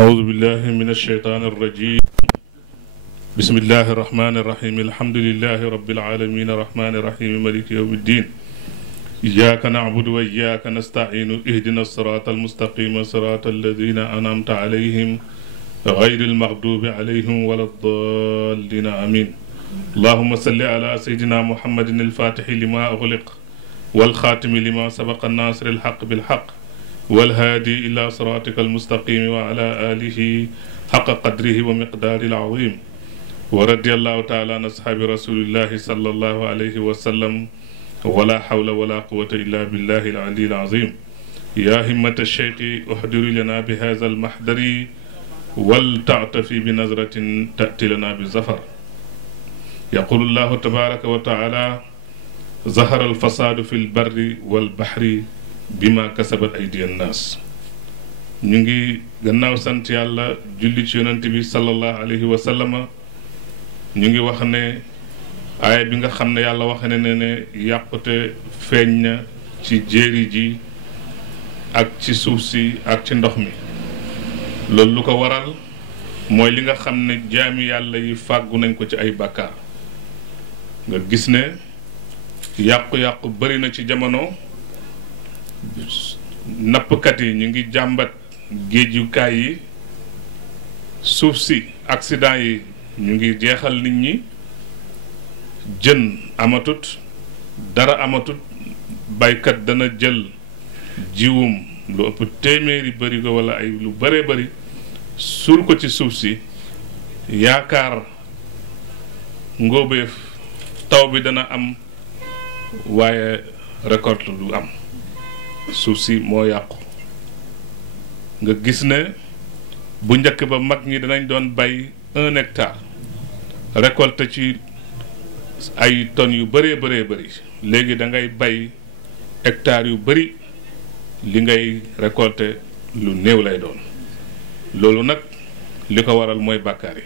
أعوذ بالله من الشيطان الرجيم. بسم الله الرحمن الرحيم. الحمد لله رب العالمين الرحمن الرحيم مالك يوم الدين. إياك نعبد وإياك نستعين. اهدنا الصراط المستقيم صراط الذين أنعمت عليهم غير المغضوب عليهم ولا الضالين آمين. اللهم صل على سيدنا محمد الفاتح لما أغلق والخاتم لما سبق الناصر الحق بالحق والهادي إلى صراطك المستقيم وعلى آله حق قدره ومقدار العظيم. ورضي الله تعالى عن أصحاب رسول الله صلى الله عليه وسلم ولا حول ولا قوة إلا بالله العلي العظيم. يا همة الشيخ احضر لنا بهذا المحضر ولتعطفي بنظرة تأتي لنا بالظفر. يقول الله تبارك وتعالى: ظهر الفساد في البر والبحر bima kasabat aydiyan nas. ñu ngi gannaaw sant yàlla julli ci yonent bi sallallahu alayhi wa sallama. ñu ngi wax ne aaya bi nga xam ne yàlla wax ne yàqute feeñ na ci jéeri ji ak ci suuf si ak ci ndox mi. loolu lu ko waral mooy li nga xam ne jaami yàlla yi fàggu nañ ko ci ay bàkkaar. nga gis ne yàqu-yàqu bari na ci jamono. nappkat yi ñu ngi jàmbat géejukaay yi, suuf si accident yi ñu ngi jeexal nit ñi, jën amatut, dara amatut. baykat dana jël jiwum lu ëpp téeméeri bari ko wala ay lu bare bari suul ko ci suuf si yaakaar ngóobeef taw bi dana am, waaye récolte du am. suuf si moo yàqu. nga gis ne bu njëkk ba mag ñi danañ doon bay 1 hectare récolte ci ay tonnes yu bëree bëri. léegi da ngay bay hectares yu bëri, li ngay récolter lu néew lay doon. loolu nag li ko waral mooy bàkkaar yi.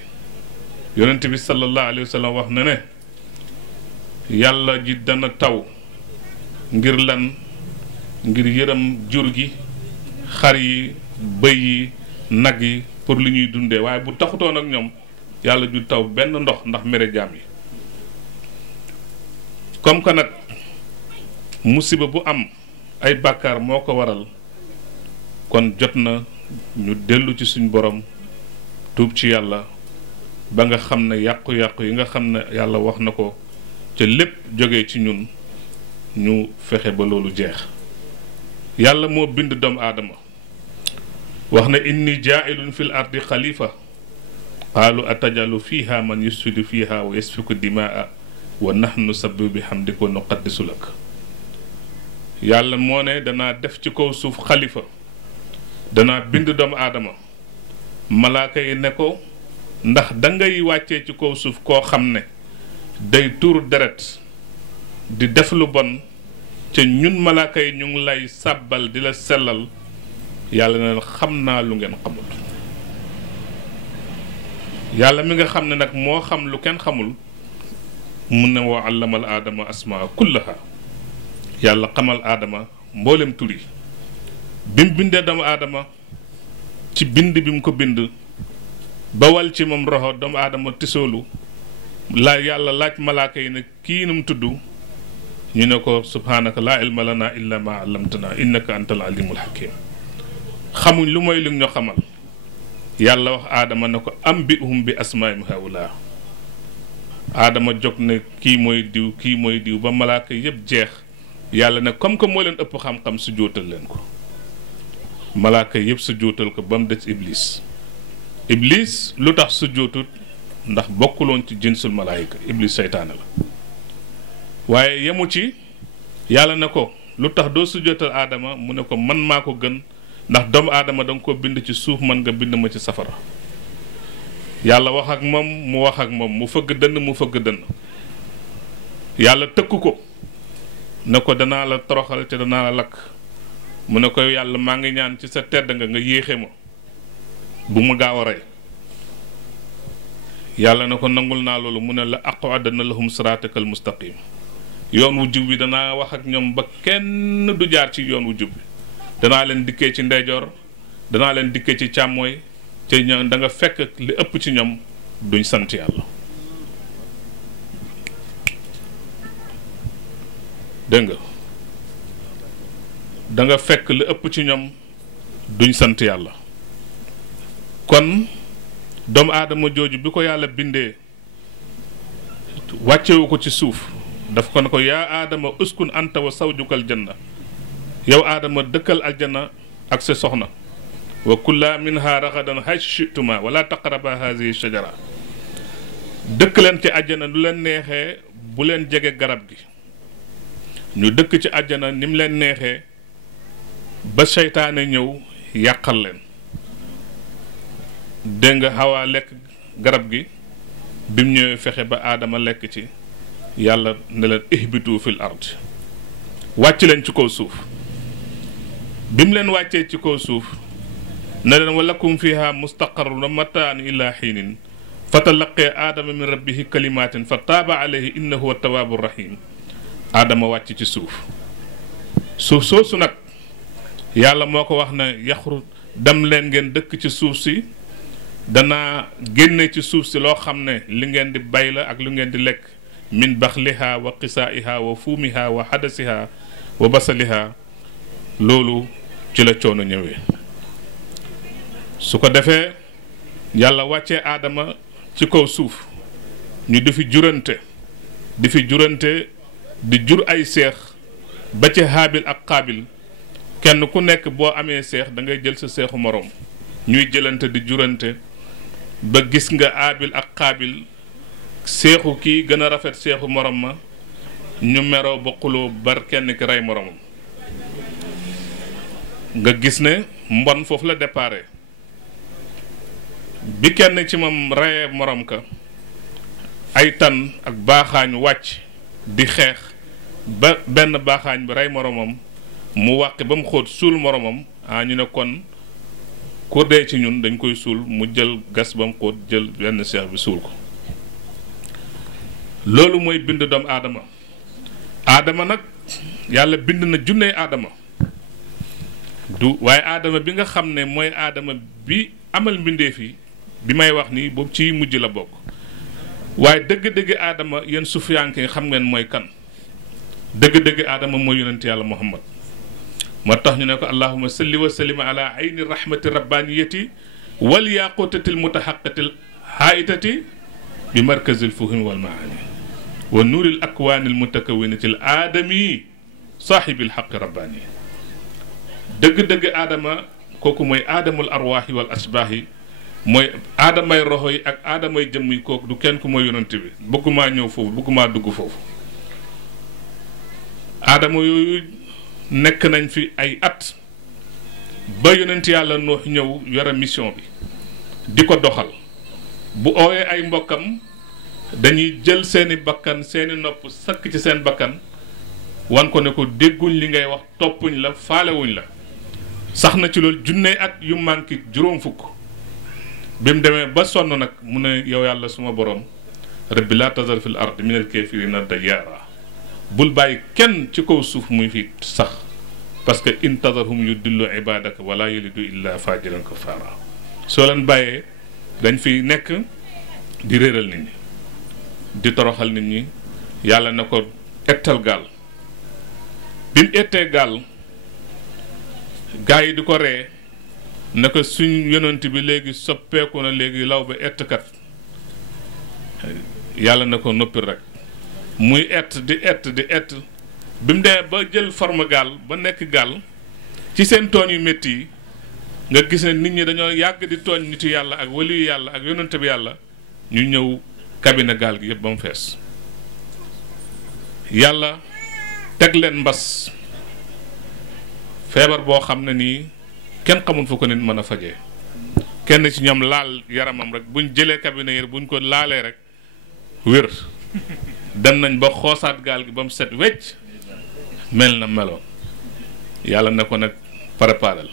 yonent bi sallallahu alayhi wa sallam wax na ne yàlla ji dana taw ngir lan? ngir yërëm jur gi, xar yi, bëy yi, nag yi, pour li ñuy dundee. waaye bu taxutoon ak ñoom yàlla ju taw benn ndox ndax mere jaam yi. comme que nag musiba bu am ay bàkkaar moo ko waral, kon jot na ñu dellu ci suñ borom tuub ci yàlla ba nga xam ne yàqu-yàqu yi nga xam ne yàlla wax na ko te lépp jógee ci ñun, ñu fexe ba loolu jeex. yàlla moo bind doomu aadama wax na inni jaailun fil ardi xalifa qaalu atajalu fiha man yusfidu fiha wa yasfiku dimaa wa nahnu nusabbihu bihamdika wa nuqaddisu lak. yàlla moo ne danaa def ci kaw suuf xalifa, danaa bind doomu aadama. malaaka yi ne ko ndax dangay wàccee ci kaw suuf koo xam ne day tuur deret di def lu bon, te ñun malaaka yi ñu ngi lay sàbbal di la sellal. yàlla na xam naa lu ngeen xamul. yàlla mi nga xam ne nag moo xam lu kenn xamul, mun na wa allamal aadama asmaa kullaha. yàlla xamal aadama mboolem tur yi. bi mu bindee doomu aadama ci bind bi mu ko bind ba wal ci moom roxo doomu aadama tisoolu la yàlla laaj malaaka yi ne kii nu mu tudd. ñu ne ko subhanaka laa ilma lana illa ma allamtana innaka antal alimul hakim. xamuñ lu mooy li ñu xamal. yàlla wax aadama ne ko ambihum bi asmaim haula. aadama jóg ne kii mooy diw, kii mooy diw ba malaaka yëpp jeex. yàlla ne comme que moo leen ëpp xam-xam su jootal leen ko. malaaka yëpp su jootal ko ba mu des iblis. iblis lu tax su jootut? ndax bokkuloon ci jinsul malaayika. iblis seytaane la. waaye yemu ci, yàlla ne ko lu tax doo sujjootal aadama? mu ne ko man maa ko gën ndax doomu aadama da nga ko bind ci suuf mën nga bind ma ci safara yàlla wax ak moom mu wax ak moom mu fëgg dënn mu fëgg dënn yàlla tëkku ko ne ko danaa la toroxal te danaa la lakk mu ne ko yàlla maa ngi ñaan ci sa tedd nga yéexe ma bu mu gaaw a rey yàlla ne ko nangul naa loolu mu ne la aqudanna lahum siratakal mustaqim yoon wu jub bi danaa wax ak ñoom ba kenn du jaar ci yoon wu jub bi danaa leen dikkee ci ndeyjoor danaa leen dikkee ci càmmooy te ñoom da nga fekk li ëpp ci ñoom duñ sant yàlla dégg nga da nga fekk li ëpp ci ñoom duñ sant yàlla kon doomu aadama jooju bi ko yàlla bindee wàccewu ko ci suuf daf ko ne ko yaa aadama uskun anta wa sawjukal janna yow aadama dëkkal aljanna ak sa soxna wa kulla minha ragadan haysu shi'tuma wala taqraba hazihi shajara dëkk leen ci àjjana du leen neexee bu leen jege garab gi ñu dëkk ci àjjana ni mu leen neexee ba seytaane ñëw yàqal leen dégg nga xawaa lekk garab gi bi mu ñëwee fexe ba aadama lekk ci yàlla ne leen ihbitu fil ard wàcc leen ci kaw suuf bi mu leen wàccee ci kaw suuf ne leen wa lakum fiha mustaqarrun wa mataan ila xiinin fa talaqee aadama min rabbihi kalimatin fa taaba alayhi innahu huwa tawaabu rahim aadama wàcc ci suuf soosu nag yàlla moo ko wax ne yaxru dem leen ngeen dëkk ci suuf si danaa génne ci suuf si loo xam ne li ngeen di bay la ak lu ngeen di lekk min baxliha wa qisaiha wa fuumiha wa xadasiha wa basaliha loolu ci la coono ñëwee su ko defee yàlla wàccee aadama ci kaw suuf ñu di fi jurante di jur ay seex ba ci haabil ak qaabil kenn ku nekk boo amee seex da ngay jël sa seexu moroom ñuy jëlante di jurante ba gis nga aabil ak qaabil seexu kii gën a rafet seexu morom ma ñu meroo ba xuloo bar kenn ki rey moromam nga gis ne mbon foofu la déparé bi kenn ci moom reyee morom ka ay tan ak baaxaañ wàcc di xeex ba benn baaxaañ bi rey moromam mu wàqi ba mu xóot suul moromam ñu ne kon ku dee ci ñun dañ koy suul mu jël gas ba mu xóot jël benn seex bi suul ko loolu mooy bind doomu aadama nag yàlla bind na junney aadama du waaye aadama bi nga xam ne mooy aadama bi amal mbindeef yi bi may wax nii boobu ci mujj la bokk waaye dëgg-dëgg aadama yéen sufiyanke xam ngeen mooy kan dëgg-dëgg aadama mooy yonent yàlla muhammad moo tax ñu ne ko allahuma salli wa sallim ala ayni rahmati rabbaniyati wal yaqutatil mutahaqqatil haitati bi markazil fuhumi wal maani wa nuuril akwaanil mutakawwinatil aadami saaxibil xaqi rabbaani dëgg-dëgg aadama kooku mooy aadamul arwaaxi wal asbaaxi mooy aadamay roxo yi ak aadamay jëmm yi kooku du kenn ku mooy yonent bi bëggumaa ñëw foofu bëggumaa dugg foofu aadama yooyu nekk nañ fi ay at ba yonent yàlla Nuux ñëw yore mission bi di ko doxal bu oowee ay mbokkam dañuy jël seeni bakkan seeni nopp sakk ci seen bakkan wan ko ne ko dégguñ li ngay wax toppuñ la faalewuñ la sax na ci loolu junney at yu manqué juróom fukk bi mu demee ba sonn nag mu ne yow yàlla suma borom rabbi laa tazar fil ard minal kaafiriina dayyaara bul bàyyi kenn ci kaw suuf muy fi sax parce que in tazarhum yudillu ibadaka wala yalidu illa fajiran kafaara soo leen bàyyee dañ fi nekk di réeral nit ñi di toroxal nit ñi yàlla na ko ettal gaal bi mu ettee gaal gaa yi di ko ree ne ko suñ yonent bi léegi soppeeku na léegi law ba ettkat yàlla na ko noppi rek muy di ett bi mu demee ba jël forme gaal ba nekk gaal ci seen tooñ yu métti yi nga gis ne nit ñi dañoo yàgg di tooñ nitu yàlla ak waliyu yàlla ak yonent bi yàlla ñu ñëw kabine gaal gi yëpp ba mu fees yàlla teg leen mbas feebar boo xam ne nii kenn xamul fu ko nit mën a fajee kenn ci ñoom laal yaramam rek buñ jëlee cabinet yi buñ ko laalee rek wér dem nañ ba xoosaat gaal gi ba mu set wecc mel na meloon yàlla ne ko nag préparal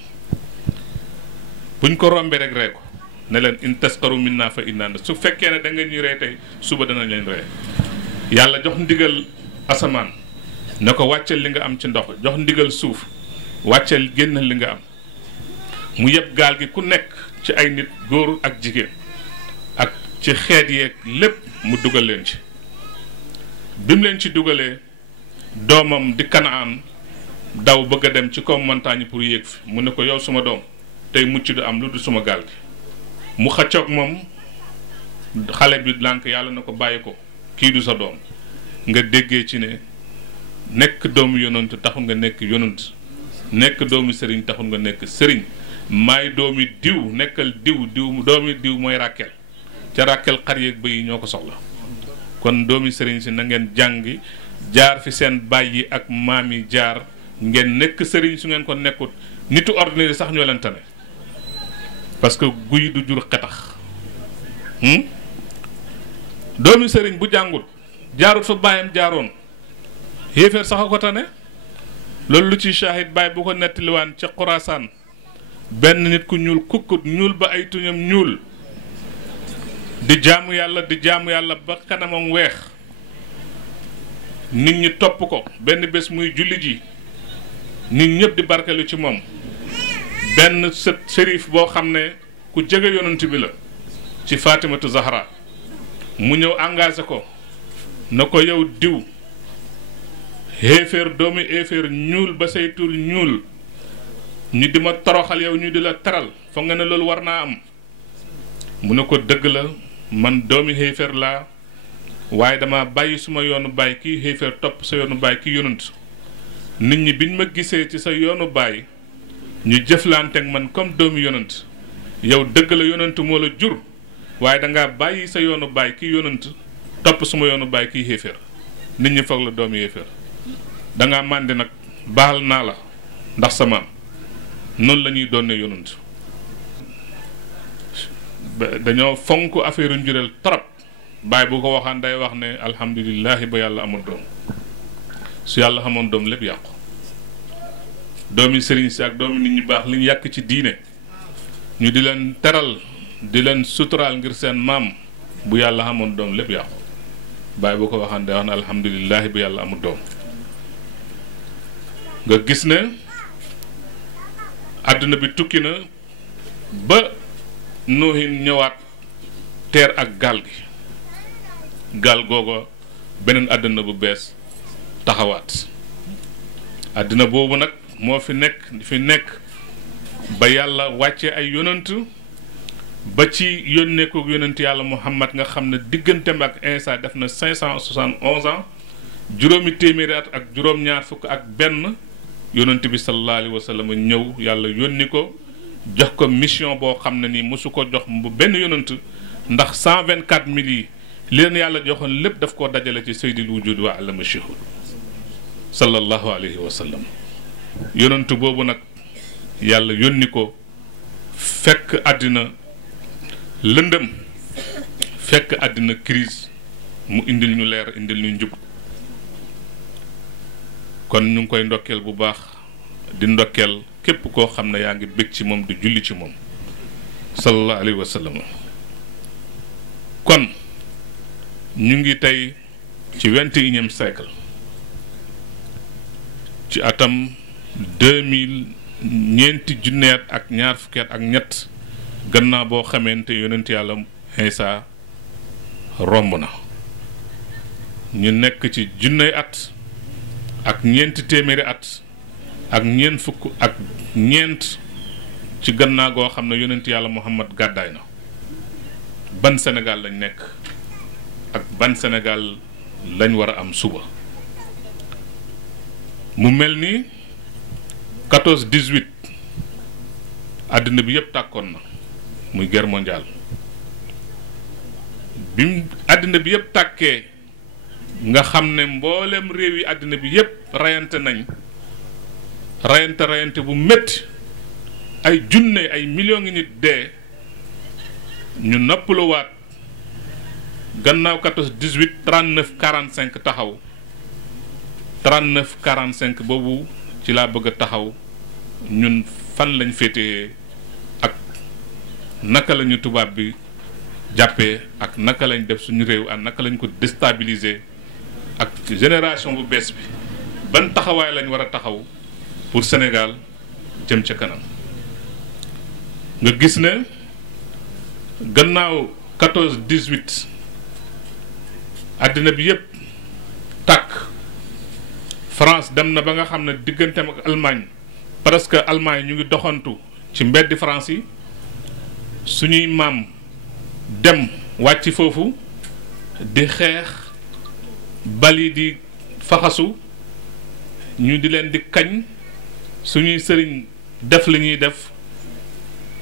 buñ ko rombee rek ree ko ne leen in taskaru minna fa inna su fekkee ne da nga ñuy rey tey suba danañ leen ree yàlla jox ndigal asamaan ne ko wàcceel li nga am ci ndox jox ndigal suuf wàcceel génn li nga am mu yeb gaal gi ku nekk ci ay nit góor ak jigéen ak ci xeet yeeg lépp mu dugal leen ci bi mu leen ci dugalee doomam di Kanaan daw bëgg a dem ci kaw montagne pour yéeg fi mu ne ko yow suma doom tey mucc du am lu du suma gaal gi mu xaccoog moom xale bi lànk yàlla na ko bàyyi ko kii du sa doom nga déggee ci ne nekk doomu yonant taxul nga nekk yonant nekk doomu sëriñ taxul nga nekk sëriñ maay doomi diw nekkal diw doomi diw mooy ràkkel ca ràkkel xar yeeg bëy yi ñoo ko soxla kon doomi sëriñ si na ngeen jàngi jaar fi seen baay yi ak maam yi jaar ngeen nekk sëriñ su ngeen ko nekkut nitu ordinaire sax ñoo leen tane parce que guy du jur xetax doomi sëriñ bu jàngut jaarut fa baayam jaaroon yéeféer sax a ko tane loolu lu ci shahid baay bu ko nettaliwaan ca Xurasaan benn nit ku ñuul kukkut ñuul ba ay tuñam ñuul di jaamu yàlla ba kanamam weex nit ñi topp ko benn bés muy julli ji nit ñëpp di barkelu ci moom benn sërif boo xam ne ku jege yonent bi la ci Fatimatu Zahra mu ñëw engagé ko na ko yow diw xéeféer doomi xéeféer ñuul ba saytul ñuul ñu di ma toroxal yow ñu di la teral foog nga ne loolu war naa am mu ne ko dëgg la man doomi xéeféer laa waaye dama bàyyi suma yoonu baay kii xéeféer topp sa yoonu baay kii yonant nit ñi biñ ma gisee ci sa yoonu baay ñu jëflante ak man comme doomi yonant yow dëgg la yonant moo la jur waaye dangaa bàyyi sa yoonu baay kii yonant topp suma yoonu baay kii xéeféer nit ñi foog la doomi xéeféer dangaa màndi nag baal naa la ndax sa maam noonu la ñuy doon yonant dañoo fonk affaire njureel trop baay bu ko waxaan day wax ne alhamdulilahi ba yàlla amul doom su yàlla xamoon doom lépp yàqu doomi sëriñ si ak doomi nit ñu baax li ñu yàq ci diine ñu di leen teral di leen suturaal ngir seen maam bu yàlla xamoon doom lépp yàqu baay bu ko waxaan day wax ne alhamdulilahi ba yàlla amul doom nga gis ne àdduna bi tukki na ba noohin ñëwaat teer ak gaal gi gaal googo beneen àdduna bu bees taxawaat àdduna boobu nag moo fi nekk ba yàlla wàcce ay yonant ba ci yónnee ko yonant yàlla Muhammad nga xam ne digganteem ak Isa def na 571 ans juróomi téeméeri at ak juróom-ñaar fukk ak benn yonant bi sallallahu alayhi wa sallam ñëw yàlla yónni ko jox ko mission boo xam ne nii mosu ko jox bu benn yonant ndax 124 000 yi li leen yàlla joxoon lépp daf koo dajale ci sayyidil wujud wa allama shuhud sallallahu alayhi wa sallam yonant boobu nag yàlla yónni ko fekk àddina lëndëm fekk àddina crise mu indil ñu leer indil ñu njub kon ñu ngi koy ndokkeel bu baax di ndokkeel képp koo xam ne yaa ngi bég ci moom di julli ci moom sallallahu alayhi wa sallam kon ñu ngi tey ci 21e siècle ci atam 2000 ñeenti junneet ak ñaar fukkeet ak ñett gannaaw boo xamante yonent yàlla Isa romb na ñu nekk ci junney at ak ñeenti téeméeri at ak ñeent fukk ak ñeent ci gannaaw goo xam ne yonent yàlla Muhammad gàddaay na ban Sénégal lañ nekk ak ban Sénégal lañ war a am suba mu mel ni 14-18 àddina bi yëpp tàkkoon na muy guerre mondiale bi àddina bi yëpp tàkkee nga xam ne mboolem réew yi àddina bi yëpp rayante nañ rayante bu métti ay junne ay millions ngi nit dee ñu noppaluwaat gannaaw 14 18 39 45 taxaw 39 45 boobu ci laa bëgg a taxaw ñun fan lañ féetee ak naka lañu tubaab bi jàppee ak naka lañ def suñu réew ak naka lañ ko déstabiliser ak génération bu bees bi ban taxawaay lañ war a taxaw pour Sénégal jëm ca kanam nga gis ne gannaaw 14 18 àddina bi yépp tàkk France dem na ba nga xam ne digganteem ak Allemagne presque Allemagne ñu ngi doxantu ci mbeddi France yi suñuy maam dem wàcc foofu di xeex bali di faxasu ñu di leen di kañ suñuy sëriñ def li ñuy def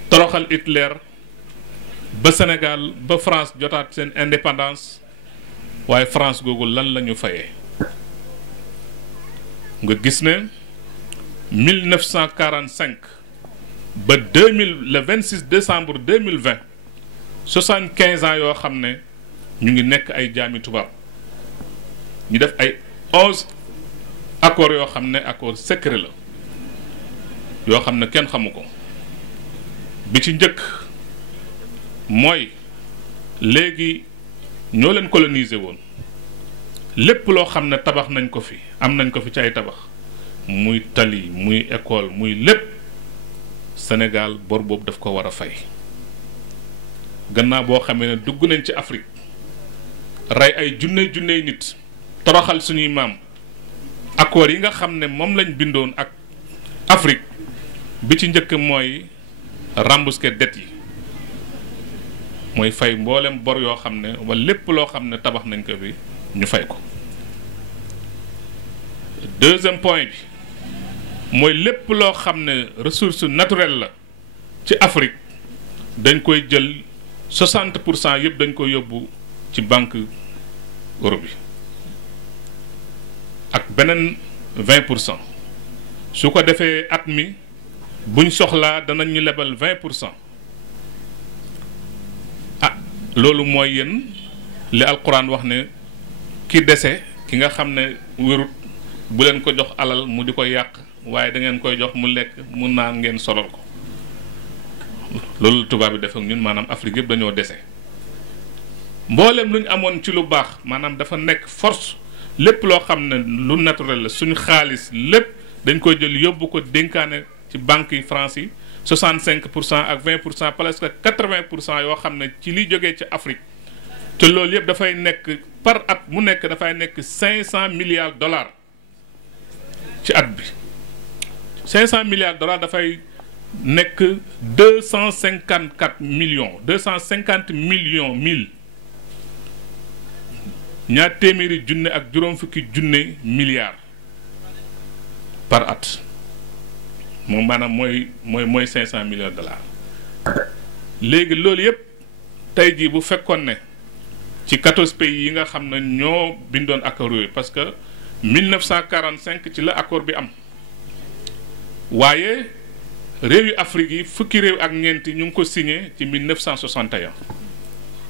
toroxal Hitler ba Sénégal ba France jotaat seen indépendance waaye France googu lan la ñu fayee nga gis ne 1945 ba 2000 le 26 décembre 2020 75 ans yoo xam ne ñu ngi nekk ay jaami tubaab ñu def ay 11 accords yoo xam ne accord secret la yoo xam ne kenn xamu ko bi ci njëkk mooy léegi ñoo leen coloniser woon lépp loo xam ne tabax nañ ko fi am nañ ko fi ci ay tabax muy tali muy école muy lépp Sénégal bor boobu daf ko war a fay gannaaw boo xamee ne dugg nañ ci Afrique rey ay junney nit toroxal suñuy maam accords yi nga xam ne moom lañ bindoon ak Afrique bi ci njëkk mooy rembourser dette yi mooy fay mboolem bor yoo xam ne wala lépp loo xam ne tabax nañ ko fi ñu fay ko. deuxième point bi mooy lépp loo xam ne ressource naturelle la ci Afrique dañ koy jël 60% yëpp dañ koy yóbbu ci banque euro bi ak beneen 20% su ko defee at mi buñ soxlaa danañ ñu lebal 20%. loolu mooy yéen li alquran wax ne ki dese ki nga xam ne wérut bu leen ko jox alal mu di ko yàq waaye da ngeen koy jox mu lekk mu naan ngeen solal ko loolu tubaab bi def ak ñun maanaam Afrique yëpp dañoo dese mboolem lu ñu amoon ci lu baax maanaam dafa nekk force lépp loo xam ne lu naturel la suñu xaalis lépp dañ koy jël yóbbu ko dénkaane ci banque yi France yi 65% ak 20% presque 80% yoo xam ne ci li jógee ci Afrique te loolu yëpp dafay nekk par at mu nekk dafay nekk 500 milliards dollars ci at bi 500 milliards dollars dafay nekk 254 millions 250 millions mille ñaar téeméeri junne ak juróom fukki junne milliards par at. moom maanaam mooy 500 millions de dollars léegi loolu yëpp tey jii bu fekkoon ne ci 14 pays yi nga xam ne ñoo bindoon accord yooyu parce que 1945 ci la accord bi am waaye réew yi Afrique yi fukki réew ak ñeenti ñu ngi ko signé ci 1961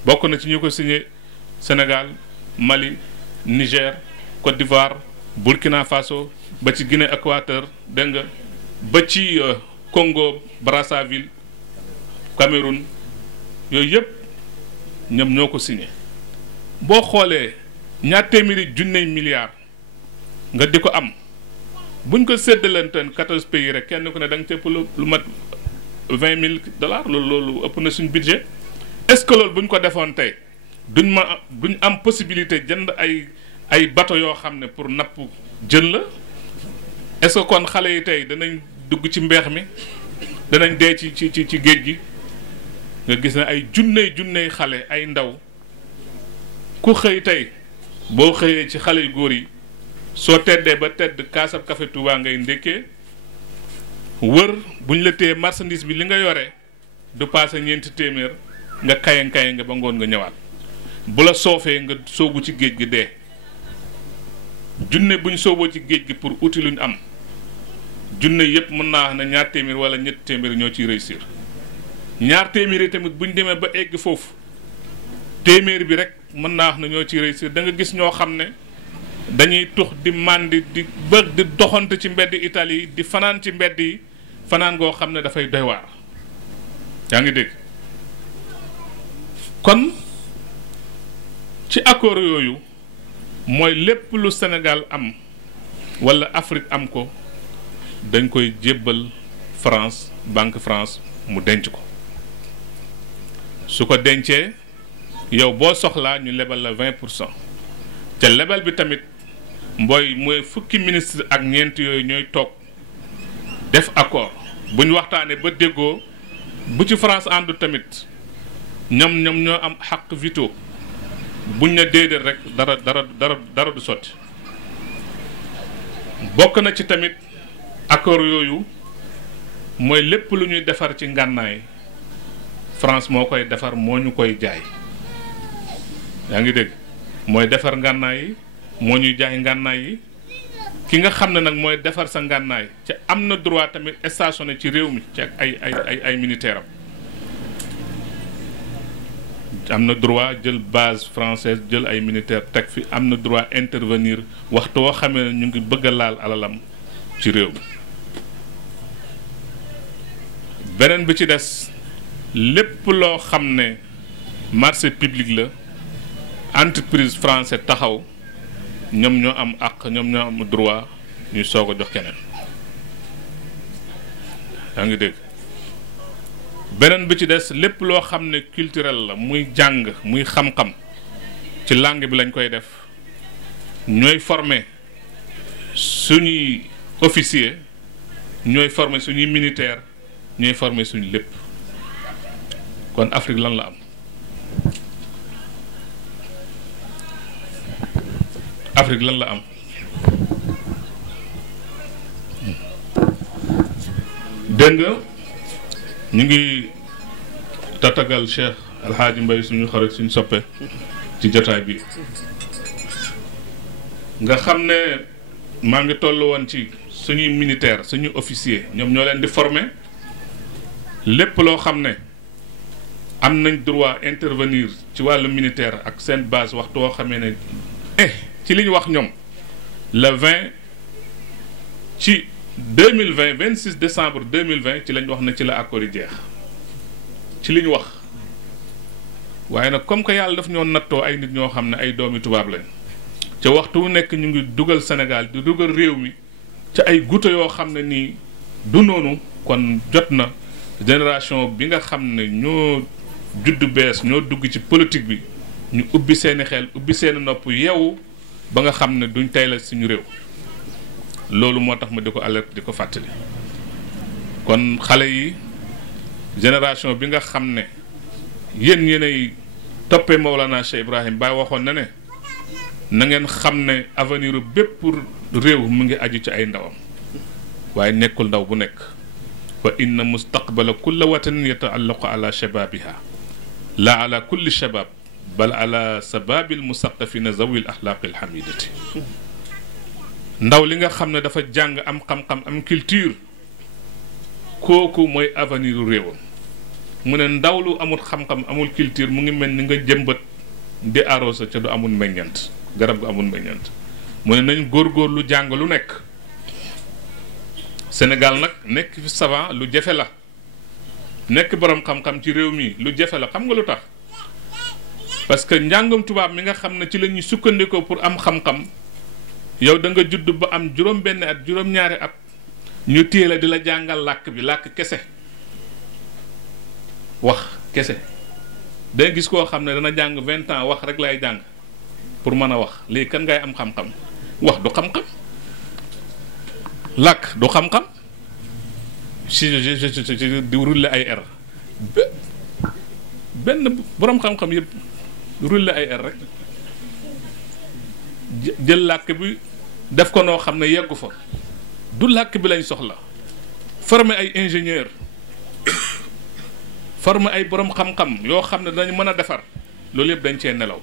bokk na ci ñu ko signé Sénégal Mali Niger Côte d'Ivoire Burkina Faso ba ci Guinée Équateur dégg nga ba ci Congo Brazzaville Cameroun yooyu yëpp ñoom ñoo ko signé boo xoolee ñaar téeméeri junne milliards nga di ko am buñ ko séddalanteen 14 pays rek kenn ku ne da nga cëpp lu mat $20,000 loolu ëpp na suñ budget est-ce que loolu buñ ko defoon tey duñ am possibilité jënd ay bateau yoo xam ne pour napp jën la est-ce que kon xale yi tey danañ dugg ci mbeex mi danañ dee ci géej gi nga gis ne ay junney xale ay ndaw ku xëy tey boo xëyee ci xale yu góor yi soo teddee ba tedd kaasab café Touba ngay ndékkee wër buñ la téye marchandise bi li nga yore du passé ñeenti téeméer nga kaye nga ba ngoon nga ñëwaat bu la soofee nga soobu ci géej gi dee junne buñ sooboo ci géej gi pour uti luñ am junne yëpp mën naa wax ne ñaar téeméer wala ñetti téeméer ñoo ciy réussir ñaar téeméer yi tamit bu ñu demee ba egg foofu téeméer bi rek mën naa wax ne ñoo ciy réussir da nga gis ñoo xam ne dañuy tux di màndi di bëgg di doxante ci mbedd Italie di fanaan ci mbedd yi fanaan goo xam ne dafay doy waar yaa ngi dégg kon ci accord yooyu mooy lépp lu Sénégal am walla Afrique am ko dañ koy jébbal France banque France mu denc ko su ko dencee yow boo soxlaa ñu lebal la 20% ca lebal bi tamit mooy fukki ministre ak ñeent yooyu ñooy toog def accord bu ñu waxtaanee ba déggoo bu ci France àndu tamit ñoom ñoo am xaq veto buñ ne déedéet rek dara du sotti bokk na ci tamit accord yooyu mooy lépp lu ñuy defar ci ngànnaay France moo koy defar moo ñu koy jaay yaa ngi dégg mooy defar ngànnaay yi moo ñuy jaay ngànnaay yi ki nga xam ne nag mooy defar sa ngànnaay ca am na droit tamit stationné ci réew mi ci ak ay militaire am na droit jël base française jël ay militaire teg fi am na droit intervenir waxtu woo xamee ne ñu ngi bëgg a laal alalam ci réew mi beneen bi ci des lépp loo xam ne marché public la entreprise français taxaw ñoom ñoo am àq ñoom ñoo am droit ñu soog a jox keneen yaa ngi dégg beneen bi ci des lépp loo xam ne culturel la muy jàng muy xam-xam ci langue bi lañ koy def ñooy former suñuy officier ñooy former suñuy militaire ñooy former suñu lépp kon Afrique lan la am Afrique lan la am dégg nga ñu ngi tatagal Cheikh Alhaaji Mbay suñu xarit suñu soppe ci jotaay bi nga xam ne maa ngi toll woon ci suñuy militaire suñuy officier ñoom ñoo leen di former lépp loo xam ne am nañ droit intervenir ci wàllu militaire ak seen base waxtu woo xamee ne ci li ñu wax ñoom le 20 ci 2020 26 décembre 2020 ci lañ wax ne ci la accord yi jeex ci li ñu wax waaye nag comme que yàlla daf ñoo nattoo ay nit ñoo xam ne ay doomi tubaab lañ ca waxtu wu nekk ñu ngi dugal Sénégal di dugal réew mi ca ay guto yoo xam ne nii du noonu kon jot na génération bi nga xam ne ñoo juddu bees ñoo dugg ci politique bi ñu ubbi seeni xel ubbi seeni nopp yeewu ba nga xam ne duñ tey la suñu réew loolu moo tax ma di ko alerte di ko fàttali kon xale yi génération bi nga xam ne yéenay toppee Mawlana Cheikh Ibrahim Baye waxoon na ne na ngeen xam ne avenir bépp réew mu ngi aju ci ay ndawam waaye nekkul ndaw bu nekk fa inna mustaqbala kulla watanin yataallaqu ala shababiha la ala kulli shabab bal ala sababil musaqafina zawil axlaaqi alhamidati ndaw li nga xam ne dafa jàng am xam-xam am culture kooku mooy avenir u réewam mu ne ndaw lu amul xam-xam amul culture mu ngi mel ni nga jëmbat di arrosé ca du amul meññant garab gu amul meññant mu ne nañ góorgóor lu jàng lu nekk Sénégal nag nekk fi savant lu jafe la nekk borom xam-xam ci réew mi lu jafe la xam nga lu tax parce que njàngam tubaab mi nga xam ne ci la ñuy sukkandikoo pour am xam-xam yow da nga judd ba am juróom-benn at juróom-ñaari at ñu téye la di la jàngal làkk bi làkk kese wax kese day gis koo xam ne dana jàng 20 ans wax rek lay jàng pour mën a wax léegi kan ngay am xam-xam wax du xam-xam làkk du xam-xam si di rulle ay r benn borom xam-xam yëpp rulle ay r rek jël làkk bi def ko noo xam ne yeggu fa du làkk bi lañ soxla former ay ingénieur former ay borom xam-xam yoo xam ne dañ mën a defar loolu yëpp dañ cee nelaw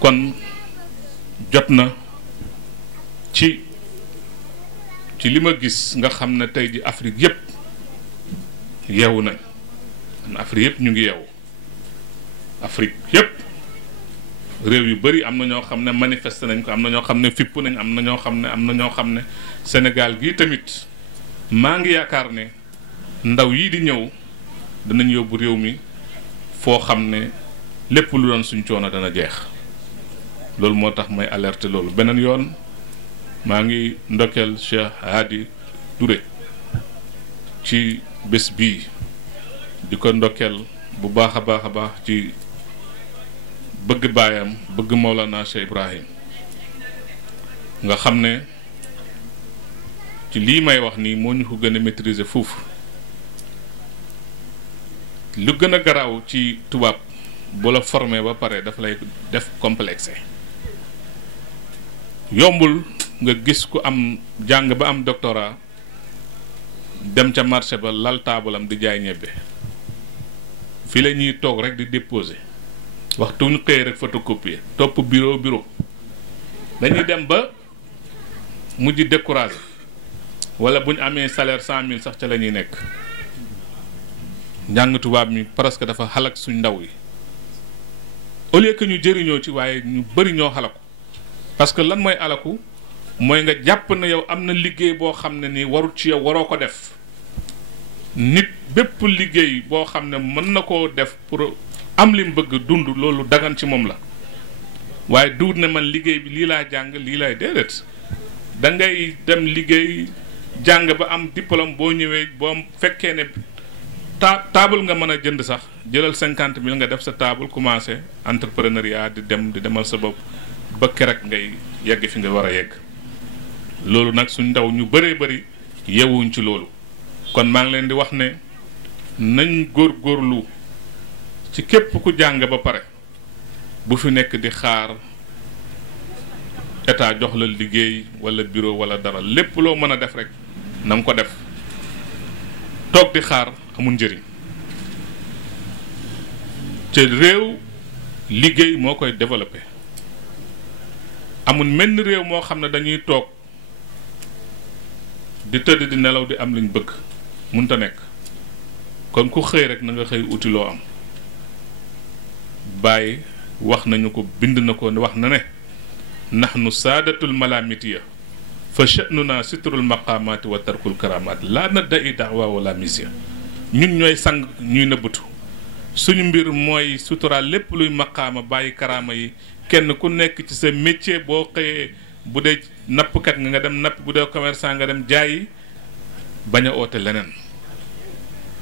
kon jot na ci ci li ma gis nga xam ne tey ji Afrique yëpp yeewu nañ Afrique yëpp ñu ngi yeewu Afrique yëpp réew yu bari am na ñoo xam ne manifesté nañ ko am na ñoo xam ne fipp nañ am na ñoo xam ne Sénégal gii tamit maa ngi yaakaar ne ndaw yii di ñëw danañ yóbbu réew mi foo xam ne lépp lu doon suñ coono dana jeex loolu moo tax may alerter loolu beneen yoon maa ngi ndokkeel Cheikh Hadi Touré ci bés bii di ko ndokkeel bu baax a baax ci bëgg baayam bëgg Mawlana Cheikh Ibrahim nga xam ne ci lii may wax nii moo ñu ko gën a maîtriser foofu lu gën a garaaw ci tubaab bu la formé ba pare dafa lay def complexe yombul nga gis ku am jàng ba am doctorat dem ca marché ba lal taabalam di jaay ñebbe fii la ñuy toog rek di déposer waxtu ñu xëy rek photocopier topp bureau dañuy dem ba mujj découragé wala bu ñu amee salaire 100 000 sax ca la ñuy nekk njàng tubaab mi presque dafa xalak suñ ndaw yi au lieu que ñu jëriñoo ci waaye ñu bëri ñoo xalaku parce que lan mooy alaku mooy nga jàpp ne yow am na liggéey boo xam ne nii warut ci yow waroo ko def nit bépp liggéey boo xam ne mën na koo def pour am li mu bëgg dund loolu dagan ci moom la waaye duut ne man liggéey bi lii laa jàng lii laay déedéet da ngay dem liggéey jàng ba am diplôme boo ñëwee boo fekkee ne table nga mën a jënd sax jëlal 50 000 nga def sa table commencé entrepreneuriat di demal sa bopp ba kerek ngay yegg fi nga war a yegg loolu nag suñ ndaw ñu bëree bëri yewuñ ci loolu kon maa ngi leen di wax ne nañ góorgóorlu ci képp ku jàng ba pare bu fi nekk di xaar état jox la liggéey wala bureau wala dara lépp loo mën a def rek na nga ko def toog di xaar amul njëriñ te réew liggéey moo koy développé amul menn réew moo xam ne dañuy toog di tëdd di nelaw di am liñ bëgg mënta nekk kon ku xëy rek na nga xëy uti loo am bàyyi wax nañu ko bind na ko wax na ne nahnu saadatul malamitiya fa sha'nuna sitrul maqaamaati wa tarkul karamaat laa nadda'i da'wa wala mission ñun ñooy sang ñuy nëbbatu suñu mbir mooy suturaal lépp luy maqaama bàyyi karaama yi kenn ku nekk ci sa métier boo xëyee bu dee nappkat nga dem napp bu dee commerçant nga dem jaayi bañ a oote leneen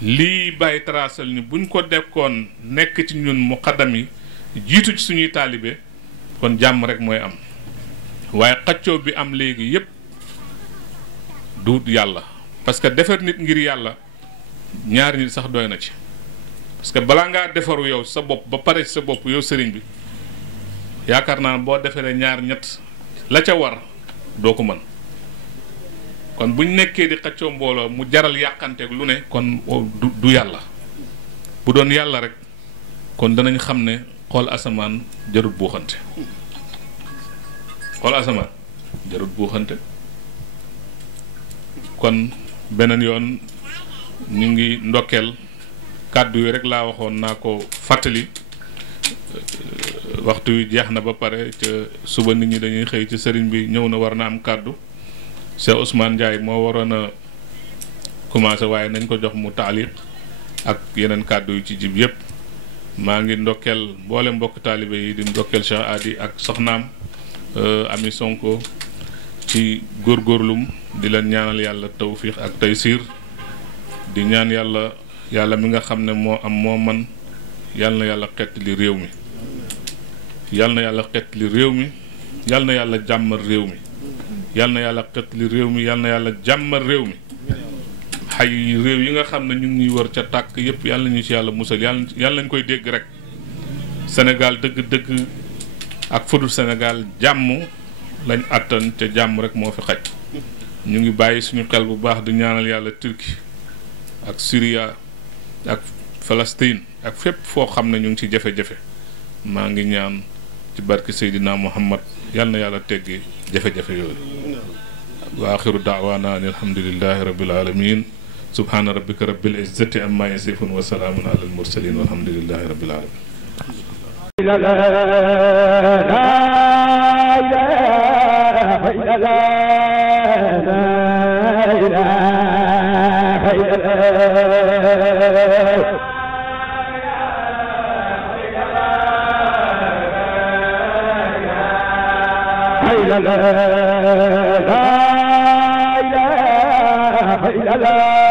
lii bàyyi tracel ni buñ ko dekkoon nekk ci ñun muqaddam yi jiitu ci suñuy taalibe kon jàmm rek mooy am waaye xaccoo bi am léegi yépp duut yàlla parce que defar nit ngir yàlla ñaari nit sax doy na ci parce que balaa ngaa defaru yow sa bopp ba pare sa bopp yow sëriñ bi yaakaar naa boo defaree ñaar ñett la ca war doo ko mën kon buñ nekkee di xaccoo mbooloo mu jaral yàqanteeg lu ne kon du yàlla bu doon yàlla rek kon danañ xam ne xool asamaan jarut buuxante xool asamaan jarut buuxante kon beneen yoon ñu ngi ndokkeel kàddu yi rek laa waxoon naa ko fàttali waxtu wi jeex na ba pare ca suba nit ñi dañuy xëy ci sëriñ bi ñëw na war na am kàddu Cheikh Ousmane Ndiaye moo waroon a commencé waaye nañ ko jox mu taaliq ak yeneen kàddu yu ci jib yépp maa ngi ndokkeel mboole mbokk taalibe yi di ndokkeel Cheikh Hadi ak soxnaam Ami Sonko ci góorgóorlum di leen ñaanal yàlla tawfiix ak taysiir di ñaan yàlla mi nga xam ne moo am moo man yàlla na yàlla xettali réew mi yàlla na yàlla xettali réew mi yàlla na yàlla jàmmal réew mi yàlla na yàlla xettali réew mi yàlla na yàlla jàmmal réew mi xay réew yi nga xam ne ñu ngi wër ca tàkk yépp yàlla ñu ci yàlla musal yàlla nañ koy dégg rek Sénégal dëgg-dëgg ak fudul Sénégal jàmm lañ àttan te jàmm rek moo fi xaj ñu ngi bàyyi suñu xel bu baax di ñaanal yàlla Turquie ak Syria ak Palestine ak fépp foo xam ne ñu ngi ci jafe-jafe maa ngi ñaan ci barke Seydina Muhammad yàlla na yàlla teggee jafe-jafe yooyu wa axiru daawaana an alhamdulillahi rabbil alamin subhaana rabbika rabbil izzati amma yasifun wa salaamun ala al mursalin walhamdulillahi rabbil alamin. la